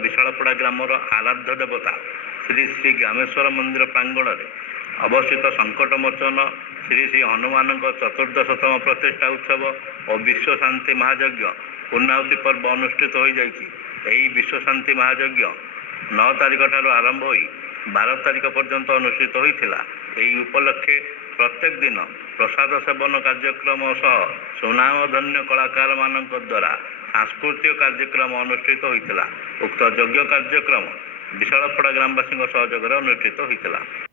विशालपड़ा grammar आराध्य देवता श्री श्री ग्रामेश्वर मंदिर प्रांगण में अवस्थित संकटमोचन श्री श्री हनुमान चतुर्दशतम प्रतिष्ठा उत्सव और विश्व शांति महायज्ञ पूर्णाहुति पर्व अनुष्ठित हो जाई। विश्व शांति महायज्ञ 9 तारिख ठार आरंभ हो 12 तारिख पर्यंत अनुष्ठित होता। यही उपलक्षे प्रत्येक दिन प्रसाद सेवन कार्यक्रम सह सुनामधन्य कलाकार मान द्वारा सांस्कृतिक कार्यक्रम अनुष्ठित होता। उक्त यज्ञ कार्यक्रम विशालपड़ा ग्रामवासी सहयोग अनुष्ठित होता।